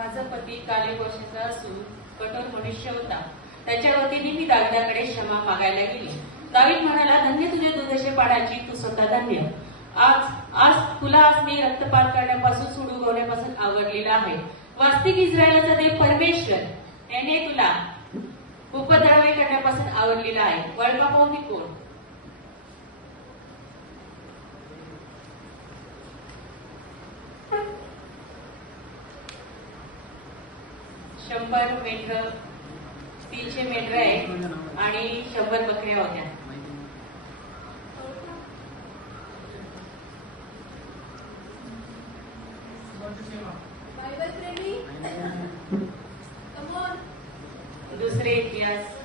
माझा पती कालेकोशाचा असून कठोर मनुष्य होता. त्याच्या वतीने मी दाविदाकडे क्षमा मागायला गेली. दावीद म्हणाला, धन्य तुझ्या दुधाच्या पाण्याची, तू स्वतः धन्य. आज मी रक्तपात करण्यापासून सूड उगवण्यापासून आवरलेला आहे. वास्तविक इस्रायलाचा देव परमेश्वर याने तुला उपद्रवे करण्यापासून आवरलेला आहे. वळपा पाहुणे कोण? 100 मेंढर, 300 मेंढर आहे आणि 100 बकऱ्या होत्या. दुसरे इतिहास